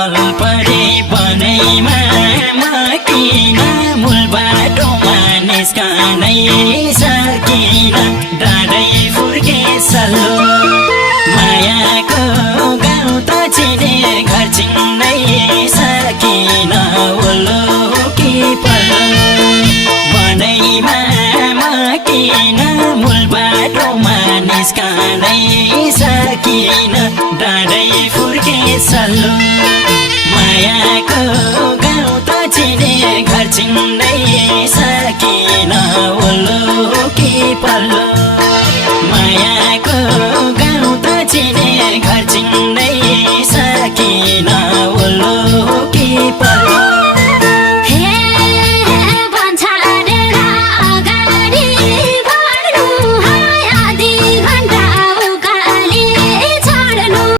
पल परे बनैमा म किन मूल बाटोमा निस्कनै सकिन डाँडै फुर्के सल्लो मायाको गाउँ त चिने घर चिन्नै सकिन ओल्लो कि पल्लो बनैमा म किन मूल बाटोमा निस्कनै सकिन डाँडै फुर्के सल्लो मायाको गाउँ त चिने घर चिन्दै सकिन ओल्लो कि पल्लो मायाको गाउँ त चिने घर चिन्दै सकिन